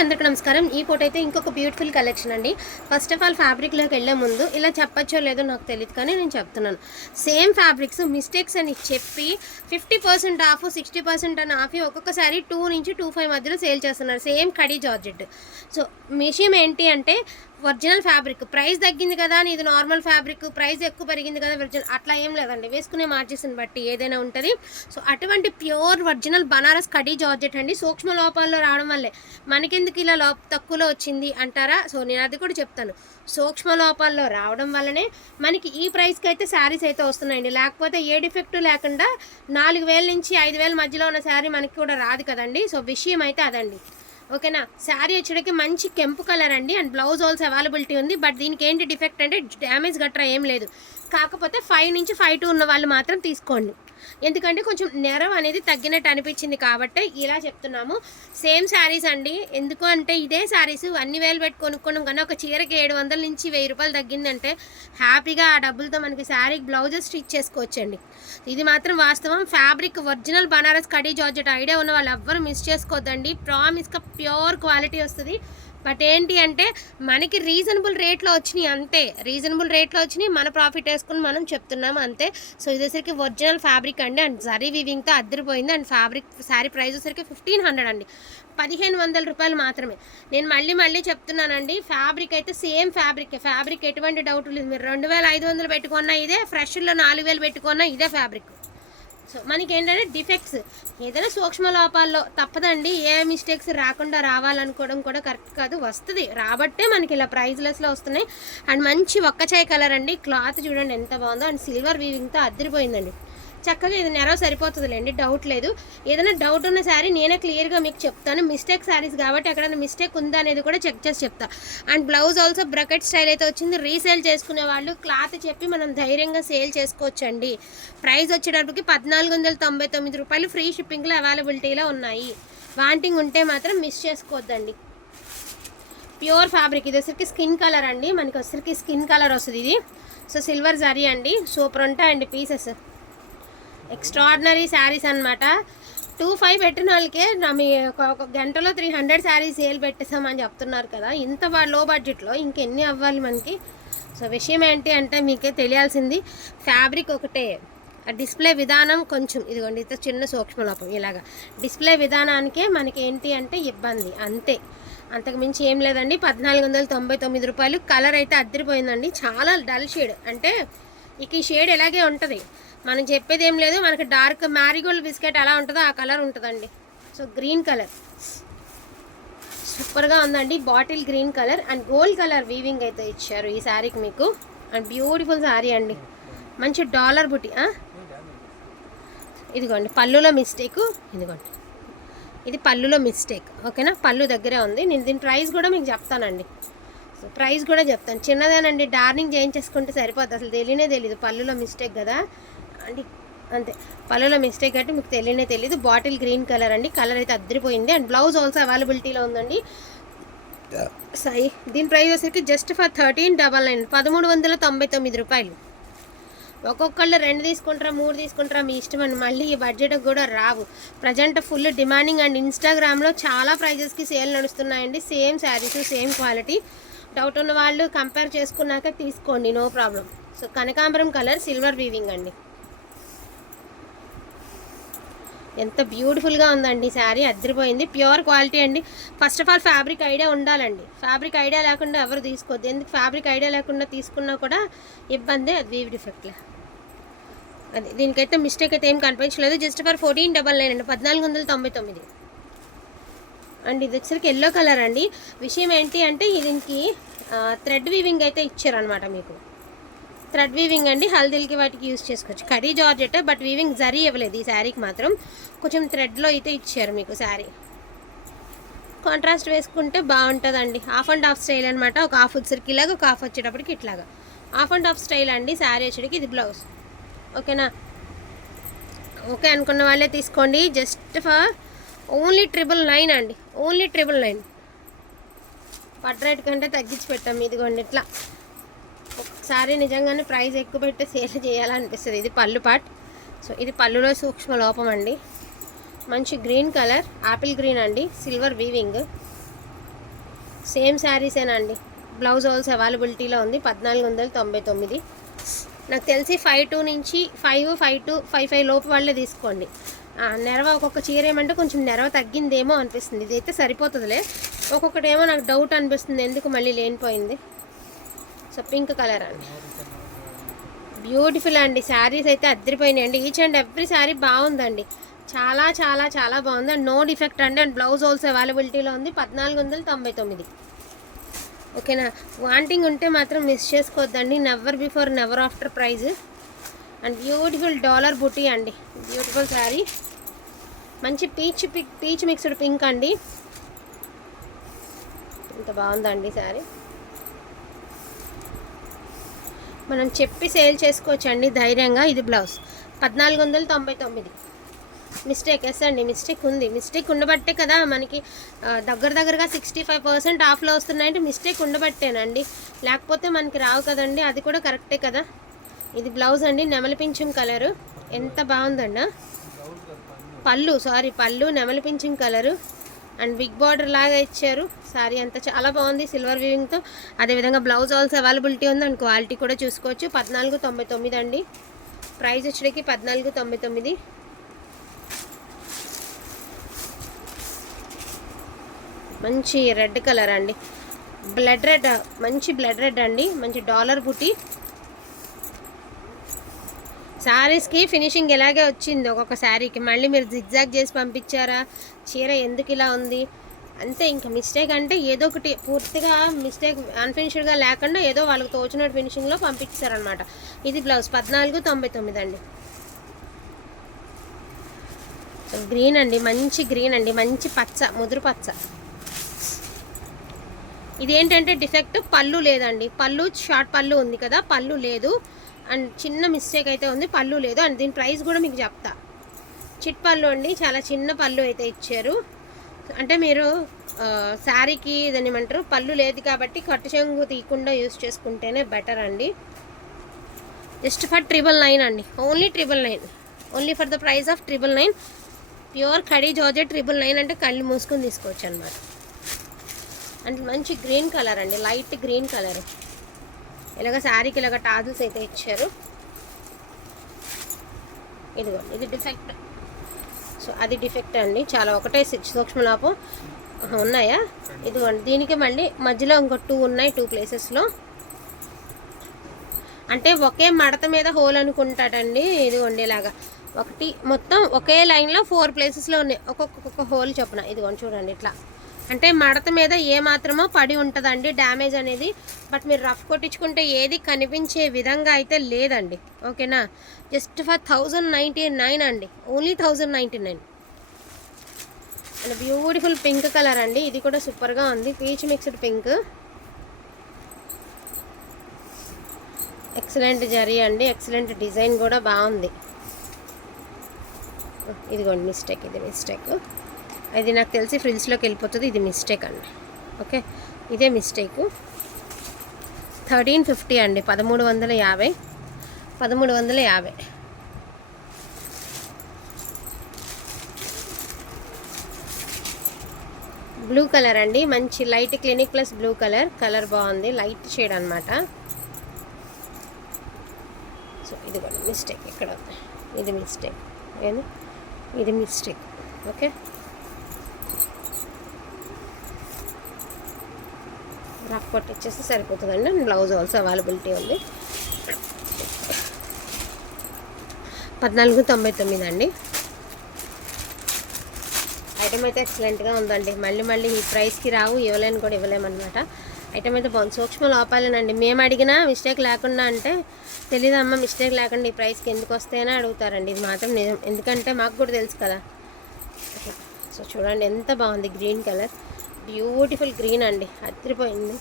అందరికీ నమస్కారం. ఈ ఫోటో అయితే ఇంకొక బ్యూటిఫుల్ కలెక్షన్ అండి. ఫస్ట్ ఆఫ్ ఆల్ ఫ్యాబ్రిక్లోకి వెళ్ళే ముందు ఇలా చెప్పచ్చో లేదో నాకు తెలియదు కానీ నేను చెప్తున్నాను. సేమ్ ఫ్యాబ్రిక్స్ మిస్టేక్స్ అని చెప్పి fifty percent off sixty percent అని ఆఫ్ ఒక్కొక్కసారి టూ నుంచి టూ ఫైవ్ మధ్యలో సేల్ చేస్తున్నారు. Same Kadi georgette. సో విషయం ఏంటి అంటే ఒరిజినల్ ఫ్యాబ్రిక్. ప్రైస్ తగ్గింది కదా అని ఇది నార్మల్ ఫ్యాబ్రిక్. ప్రైస్ ఎక్కువ పెరిగింది కదా ఒరిజినల్. అట్లా ఏం లేదండి వేసుకునే మార్జిన్స్ని బట్టి ఏదైనా ఉంటుంది. సో అటువంటి pure original Banaras Kadi georgette అండి. సూక్ష్మ లోపాల్లో రావడం వల్లే. మనకెందుకు ఇలా లోప తక్కువలో వచ్చింది అంటారా? సో నేను అది కూడా చెప్తాను. సూక్ష్మ లోపాల్లో రావడం వల్లనే మనకి ఈ ప్రైస్కి అయితే శారీస్ అయితే వస్తున్నాయండి. లేకపోతే ఏ డిఫెక్ట్ లేకుండా నాలుగు వేల నుంచి ఐదు వేల మధ్యలో ఉన్న శారీ మనకి కూడా రాదు కదండి. సో విషయం అయితే అదండి. ఓకేనా? శారీ వచ్చేటికి మంచి కెంపు కలర్ అండి. అండ్ బ్లౌజ్ ఆల్సో అవైలబిలిటీ ఉంది. బట్ దీనికి ఏంటి డిఫెక్ట్ అంటే డ్యామేజ్ గట్రా ఏం లేదు. కాకపోతే ఫైవ్ నుంచి ఫైవ్ టూ ఉన్న వాళ్ళు మాత్రం తీసుకోండి. ఎందుకంటే కొంచెం నెరం అనేది తగ్గినట్టు అనిపించింది కాబట్టి ఇలా చెప్తున్నాము. సేమ్ శారీస్ అండి. ఎందుకు అంటే ఇదే శారీస్ అన్ని వేలు పెట్టి కొనుక్కోవడం కన్నా ఒక చీరకి ఏడు వందల నుంచి వెయ్యి రూపాయలు తగ్గిందంటే హ్యాపీగా ఆ డబ్బులతో మనకి శారీకి బ్లౌజెస్ స్టిచ్ చేసుకోవచ్చండి. ఇది మాత్రం వాస్తవం. Fabric original Banaras khadi georgette idea ఉన్న వాళ్ళు ఎవ్వరు మిస్ చేసుకోవద్దండి. ప్రామిస్గా ప్యూర్ క్వాలిటీ వస్తుంది. బట్ ఏంటి అంటే మనకి రీజనబుల్ రేట్లో వచ్చినాయి అంతే. రీజనబుల్ రేట్లో వచ్చినాయి మన ప్రాఫిట్ వేసుకుని మనం చెప్తున్నాము అంతే. సో ఇది ఒరిజినల్ ఫ్యాబ్రిక్ అండి. అండ్ జరీ వివింగ్తో అద్దరిపోయింది. అండ్ ఫ్యాబ్రిక్ శారీ ప్రైస్ వచ్చరికి ఫిఫ్టీన్ హండ్రెడ్ అండి. పదిహేను వందల రూపాయలు మాత్రమే. నేను మళ్ళీ మళ్ళీ చెప్తున్నానండి ఫ్యాబ్రిక్ అయితే సేమ్ ఫ్యాబ్రిక్ ఫ్యాబ్రిక్ ఎటువంటి డౌట్ లేదు. మీరు రెండు వేల ఐదు వందలు పెట్టుకున్నా ఇదే ఫ్రెష్లో నాలుగు వేలు పెట్టుకున్నా ఇదే ఫ్యాబ్రిక్. సో మనకి ఏంటంటే డిఫెక్ట్స్ ఏదైనా సూక్ష్మ లోపాల్లో తప్పదండి. ఏ మిస్టేక్స్ రాకుండా రావాలనుకోవడం కూడా కరెక్ట్ కాదు. వస్తుంది. రాబట్టే మనకి ఇలా ప్రైజ్లెస్లో వస్తున్నాయి. అండ్ మంచి ఒక్కచాయ్ కలర్ అండి. క్లాత్ చూడండి ఎంత బాగుందో. అండ్ సిల్వర్ వీవింగ్తో అద్దరిపోయిందండి. చక్కగా ఇది నెరవ సరిపోతుందిలేండి. డౌట్ లేదు. ఏదైనా డౌట్ ఉన్న శారీ నేనే క్లియర్గా మీకు చెప్తాను. మిస్టేక్ శారీస్ కాబట్టి ఎక్కడైనా మిస్టేక్ ఉందా అనేది కూడా చెక్ చేసి చెప్తా. And blouse also bracket style అయితే వచ్చింది. రీసేల్ చేసుకునే వాళ్ళు క్లాత్ చెప్పి మనం ధైర్యంగా సేల్ చేసుకోవచ్చండి. ప్రైస్ వచ్చేటప్పటికి పద్నాలుగు వందల తొంభై తొమ్మిది రూపాయలు ఫ్రీ షిప్పింగ్లో అవైలబిలిటీలో ఉన్నాయి. వాంటింగ్ ఉంటే మాత్రం మిస్ చేసుకోవద్దండి. ప్యూర్ ఫ్యాబ్రిక్ ఇది వచ్చరికి స్కిన్ కలర్ అండి. మనకి వచ్చరికి స్కిన్ కలర్ వస్తుంది ఇది. సో సిల్వర్ జరీ అండి. సూపర్ ఉంటాయండి పీసెస్ ఎక్స్ట్రాడినరీ శారీస్ అనమాట టూ ఫైవ్ పెట్టిన వాళ్ళకే మీ ఒక ఒక గంటలో త్రీ హండ్రెడ్ శారీస్ సేల్ పెట్టేసామని చెప్తున్నారు కదా. ఇంత లో బడ్జెట్లో ఇంకెన్ని అవ్వాలి మనకి? సో విషయం ఏంటి అంటే మీకే తెలియాల్సింది ఫ్యాబ్రిక్ ఒకటే. ఆ డిస్ప్లే విధానం కొంచెం ఇదిగోండి ఇంత చిన్న సూక్ష్మలోపం ఇలాగా. డిస్ప్లే విధానానికే మనకి ఏంటి అంటే ఇబ్బంది అంతే. అంతకు మించి ఏం లేదండి. పద్నాలుగు వందల తొంభై తొమ్మిది రూపాయలు. కలర్ అయితే అద్దరిపోయిందండి. చాలా డల్ షేడ్. అంటే ఇక ఈ షేడ్ ఎలాగే ఉంటుంది. మనం చెప్పేది ఏం లేదు. మనకి డార్క్ మ్యారీగోల్డ్ బిస్కెట్ ఎలా ఉంటుందో ఆ కలర్ ఉంటుందండి. So green colour. సూపర్గా ఉందండి. Bottle green colour and gold colour weaving అయితే ఇచ్చారు ఈ శారీకి మీకు. అండ్ బ్యూటిఫుల్ శారీ అండి. మంచి డాలర్ బుట్టి ఇదిగోండి పళ్ళులో మిస్టేక్. ఇదిగోండి. ఇది పళ్ళులో మిస్టేక్. ఓకేనా? పళ్ళు దగ్గరే ఉంది. నేను దీని ప్రైస్ కూడా మీకు చెప్తానండి. సో ప్రైస్ కూడా చెప్తాను. చిన్నదేనండి డార్నింగ్ చేయించేసుకుంటే సరిపోద్ది. అసలు తెలియనే తెలియదు పళ్ళులో మిస్టేక్ కదా. అండి అంతే. పళ్ళులో మిస్టేక్ అంటే మీకు తెలియనే తెలియదు బాటిల్ గ్రీన్ కలర్ అండి. కలర్ అయితే అద్దరిపోయింది. అండ్ బ్లౌజ్ ఆల్సో అవైలబిలిటీలో ఉందండి. సై దీని ప్రైస్ వచ్చేసరికి just for thirteen double nine. పదమూడు వందల తొంభై తొమ్మిది రూపాయలు. ఒక్కొక్కళ్ళు రెండు తీసుకుంటారా మూడు తీసుకుంటారా మీ ఇష్టం అండి. మళ్ళీ ఈ బడ్జెట్ కూడా రావు. ప్రజెంట్ ఫుల్ డిమాండింగ్ అండ్ ఇన్స్టాగ్రామ్లో చాలా ప్రైజెస్కి sale నడుస్తున్నాయండి. Same saris same quality doubt ఉన్న వాళ్ళు కంపేర్ చేసుకున్నాక తీసుకోండి నో ప్రాబ్లం. సో కనకాంబరం కలర్ సిల్వర్ వీవింగ్ అండి. ఎంత బ్యూటిఫుల్గా ఉందండి శారీ అద్దరిపోయింది. ప్యూర్ క్వాలిటీ అండి. First of all fabric idea ఉండాలండి. ఫ్యాబ్రిక్ ఐడియా లేకుండా ఎవరు తీసుకోవద్దు ఎందుకు ఫ్యాబ్రిక్ ఐడియా లేకుండా తీసుకున్నా కూడా ఇబ్బంది అది వీవ్ డిఫెక్ట్లే అది దీనికైతే మిస్టేక్ అయితే ఏం కనిపించలేదు. Just for fourteen double nine అండి. పద్నాలుగు వందల తొంభై తొమ్మిది. అండ్ ఇది వచ్చరికి ఎల్లో కలర్ అండి. విషయం ఏంటి అంటే దీనికి థ్రెడ్ వీవింగ్ అయితే ఇచ్చారనమాట మీకు. థ్రెడ్ వీవింగ్ అండి హల్దీలకి వాటికి యూస్ చేసుకోవచ్చు. Kadi georgette but weaving zari ఇవ్వలేదు ఈ శారీకి మాత్రం. కొంచెం థ్రెడ్లో అయితే ఇచ్చారు మీకు శారీ. కాంట్రాస్ట్ వేసుకుంటే బాగుంటుందండి. హాఫ్ అండ్ హాఫ్ స్టైల్ అనమాట ఒక హాఫ్ వచ్చరికి ఇలాగ ఒక హాఫ్ వచ్చేటప్పటికి ఇట్లాగా. హాఫ్ అండ్ హాఫ్ స్టైల్ అండి శారీ వచ్చేటికి ఇది బ్లౌజ్ ఓకేనా? ఓకే అనుకున్న వాళ్ళే తీసుకోండి. Just for only triple nine అండి. ఓన్లీ ట్రిపుల్ నైన్ పట్ రేట్ కంటే తగ్గించి పెట్టాము ఇదిగోండి ఇట్లా. ఒకసారి నిజంగానే ప్రైస్ ఎక్కువ పెట్టి సేల్ చేయాలనిపిస్తుంది. ఇది పళ్ళు పాట్. సో ఇది పళ్ళులో సూక్ష్మ లోపం అండి. మంచి గ్రీన్ కలర్ ఆపిల్ గ్రీన్ అండి. Silver weaving. సేమ్ శారీసేనండి బ్లౌజ్ హోల్స్ అవైలబిలిటీలో ఉంది. పద్నాలుగు వందల తొంభై తొమ్మిది. నాకు తెలిసి ఫైవ్ టూ నుంచి five five two five five లోపు వాళ్ళే తీసుకోండి. నెరవ ఒక్కొక్క చీర ఏమంటే కొంచెం నెరవ తగ్గిందేమో అనిపిస్తుంది. ఇదైతే సరిపోతుందిలే. ఒక్కొక్కటి ఏమో నాకు డౌట్ అనిపిస్తుంది. ఎందుకు మళ్ళీ లేనిపోయింది? సో పింక్ కలర్ అండి. బ్యూటిఫుల్ అండి. శారీస్ అయితే అద్దరిపోయినాయి అండి ఈచ్ అండ్ ఎవ్రీ శారీ బాగుందండి. చాలా చాలా చాలా బాగుంది. అండ్ నో డిఫెక్ట్ అండి. అండ్ బ్లౌజ్ ఆల్సో అవైలబిలిటీలో ఉంది. పద్నాలుగు వందల తొంభై తొమ్మిది. ఓకేనా? వాంటింగ్ ఉంటే మాత్రం మిస్ చేసుకోవద్దండి. Never before never after prize and beautiful dollar buti అండి. బ్యూటిఫుల్ శారీ మంచి peach pick peach mixed pink అండి. ఇంత బాగుందండి సారీ. మనం చెప్పి సేల్ చేసుకోవచ్చండి ధైర్యంగా ఇది బ్లౌజ్. పద్నాలుగు వందల తొంభై తొమ్మిది. మిస్టేక్ ఎస్ అండి మిస్టేక్ ఉంది. మిస్టేక్ ఉండబట్టే కదా మనకి దగ్గర దగ్గరగా సిక్స్టీ ఫైవ్ పర్సెంట్ ఆఫ్లో వస్తున్నాయంటే మిస్టేక్ ఉండబట్టేనండి. లేకపోతే మనకి రావు కదండి అది కూడా కరెక్టే కదా. ఇది బ్లౌజ్ అండి నెమలి పింఛం కలరు. ఎంత బాగుందండి పళ్ళు సారీ పళ్ళు నెమలి కలరు అండ్ బిగ్ బార్డర్ లాగా ఇచ్చారు. సారీ అంతా చాలా బాగుంది సిల్వర్ వీవింగ్తో. అదేవిధంగా బ్లౌజ్ ఆల్సో అవైలబిలిటీ ఉంది అండ్ క్వాలిటీ కూడా చూసుకోవచ్చు. పద్నాలుగు తొంభై తొమ్మిది అండి. ప్రైస్ వచ్చేటికి పద్నాలుగు తొంభై తొమ్మిది. మంచి రెడ్ కలర్ అండి. బ్లడ్ రెడ్ మంచి బ్లడ్ రెడ్ అండి. మంచి డాలర్ బుటీ. శారీస్కి ఫినిషింగ్ ఇలాగే వచ్చింది ఒక్కొక్క శారీకి మళ్ళీ మీరు జిగ్జాగ్ చేసి పంపించారా? చీర ఎందుకు ఇలా ఉంది? అంతే ఇంకా మిస్టేక్ అంటే ఏదో ఒకటి పూర్తిగా మిస్టేక్ అన్ఫినిష్డ్గా లేకుండా ఏదో వాళ్ళకి తోచినట్టు ఫినిషింగ్లో పంపించారనమాట ఇది బ్లౌజ్ పద్నాలుగు తొంభై తొమ్మిది అండి. గ్రీన్ అండి మంచి గ్రీన్ అండి మంచి పచ్చ ముదురు పచ్చ. ఇది ఏంటంటే డిఫెక్ట్? పళ్ళు లేదండి. పళ్ళు షార్ట్ పళ్ళు ఉంది కదా పళ్ళు లేదు. అండ్ చిన్న మిస్టేక్ అయితే ఉంది పళ్ళు లేదు. అండ్ దీని ప్రైస్ కూడా మీకు చెప్తా. చిట్ పళ్ళు అండి చాలా చిన్న పళ్ళు అయితే ఇచ్చారు. అంటే మీరు శారీకి దాన్ని పళ్ళు లేదు కాబట్టి కట్టు చెంగు తీయకుండా యూస్ చేసుకుంటేనే బెటర్ అండి. జస్ట్ ఫర్ ట్రిపుల్ నైన్ అండి. Only triple nine only for the price of triple nine pure Kadi georgette triple nine అంటే కళ్ళు మూసుకొని తీసుకోవచ్చు అనమాట అండ్ మంచి గ్రీన్ కలర్ అండి లైట్ గ్రీన్ కలర్ ఇలాగ శారీకి ఇలాగ టాజిల్స్ అయితే ఇచ్చారు. ఇదిగోండి ఇది డిఫెక్ట్. సో అది డిఫెక్ట్ అండి. చాలా ఒకటే సి- సూక్ష్మలాపం ఉన్నాయా? ఇదిగోండి దీనికి మళ్ళీ మధ్యలో ఇంకో టూ ఉన్నాయి టూ ప్లేసెస్లో. అంటే ఒకే మడత మీద హోల్ అనుకుంటాడండి. ఇదిగోండి ఇలాగా. ఒకటి మొత్తం ఒకే లైన్లో ఫోర్ ప్లేసెస్లో ఉన్నాయి. ఒక్కొక్క హోల్ చొప్పున. ఇదిగోండి చూడండి ఇట్లా. అంటే మడత మీద ఏ మాత్రమో పడి ఉంటుందండి డ్యామేజ్ అనేది. బట్ మీరు రఫ్ కొట్టించుకుంటే ఏది కనిపించే విధంగా అయితే లేదండి. ఓకేనా? Just for thousand ninety nine అండి. Only thousand ninety nine. And beautiful pink colour అండి. ఇది కూడా సూపర్గా ఉంది. Peach mixed pink. Excellent zari అండి. ఎక్సలెంట్ డిజైన్ కూడా బాగుంది. ఇదిగోండి మిస్టేక్. ఇది మిస్టేక్. ఇది నాకు తెలిసి ఫ్రిల్స్లోకి వెళ్ళిపోతుంది. ఇది మిస్టేక్ అండి. ఓకే? ఇదే మిస్టేక్. థర్టీన్ ఫిఫ్టీ అండి. పదమూడు వందల యాభై. పదమూడు వందల యాభై. బ్లూ కలర్ అండి. మంచి light clinic plus blue colour. Colour బాగుంది. లైట్ షేడ్ అనమాట సో ఇది కూడా మిస్టేక్ ఇక్కడ ఇది మిస్టేక్. ఏంది? ఇది మిస్టేక్. ఓకే? రఫ్ ఇచ్చేస్తే సరిపోతుందండి. బ్లౌజ్ ఆల్సో అవైలబిలిటీ ఉంది. పద్నాలుగు తొంభై తొమ్మిది అండి. ఐటమ్ అయితే ఎక్సలెంట్గా ఉందండి. మళ్ళీ మళ్ళీ ఈ ప్రైస్కి రావు ఇవ్వలేని కూడా ఇవ్వలేమన్నమాట. ఐటమ్ అయితే బాగుంది సూక్ష్మ లోపాలేనండి. మేము అడిగినా మిస్టేక్ లేకుండా అంటే తెలీదమ్మా మిస్టేక్ లేకుండా ఈ ప్రైస్కి ఎందుకు వస్తాయని అడుగుతారండి. ఇది మాత్రం నిజం. ఎందుకంటే మాకు కూడా తెలుసు కదా. సో చూడండి ఎంత బాగుంది గ్రీన్ కలర్ బ్యూటిఫుల్ గ్రీన్ అండి. అదిరిపోయింది.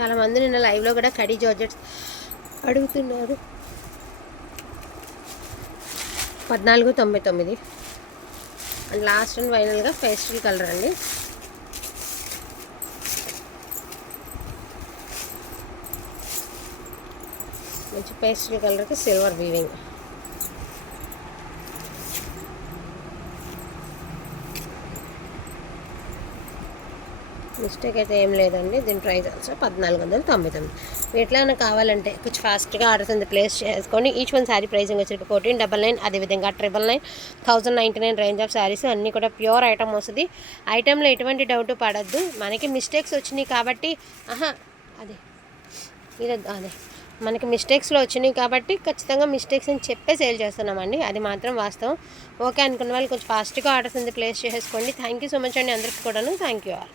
చాలామంది నిన్న లైవ్లో కూడా కడీ జార్జెట్స్ అడుగుతున్నారు. పద్నాలుగు తొంభై తొమ్మిది. అండ్ లాస్ట్ అండ్ ఫైనల్గా పేస్టల్ కలర్ అండి. మంచి పేస్టల్ కలర్కి సిల్వర్ వీవింగ్ మిస్టేక్ అయితే ఏం లేదండి. దీని ప్రైస్ ఆల్సో పద్నాలుగు వందల తొంభై తొమ్మిది. వీటిలో కావాలంటే కొంచెం ఫాస్ట్గా ఆర్డర్స్ ఉంది ప్లేస్ చేసుకొని ఈచ్ వన్ శారీ ప్రైసింగ్ వచ్చి ఫోర్టీన్ డబల్ నైన్ అదేవిధంగా triple nine thousand ninety nine range of saris అన్నీ కూడా ప్యూర్ ఐటమ్ వస్తుంది. ఐటెంలో ఎటువంటి డౌట్ పడద్దు. మనకి మిస్టేక్స్ వచ్చినాయి కాబట్టి ఆహా అదే ఇది అదే. మనకి మిస్టేక్స్లో వచ్చినాయి కాబట్టి ఖచ్చితంగా మిస్టేక్స్ అని చెప్పే సేల్ చేస్తున్నామండి. అది మాత్రం వాస్తవం. ఓకే అనుకున్న వాళ్ళు కొంచెం ఫాస్ట్గా ఆర్డర్స్ ఉంది ప్లేస్ చేసుకోండి. థ్యాంక్ యూ సో మచ్ అండి అందరికీ కూడాను. Thank you all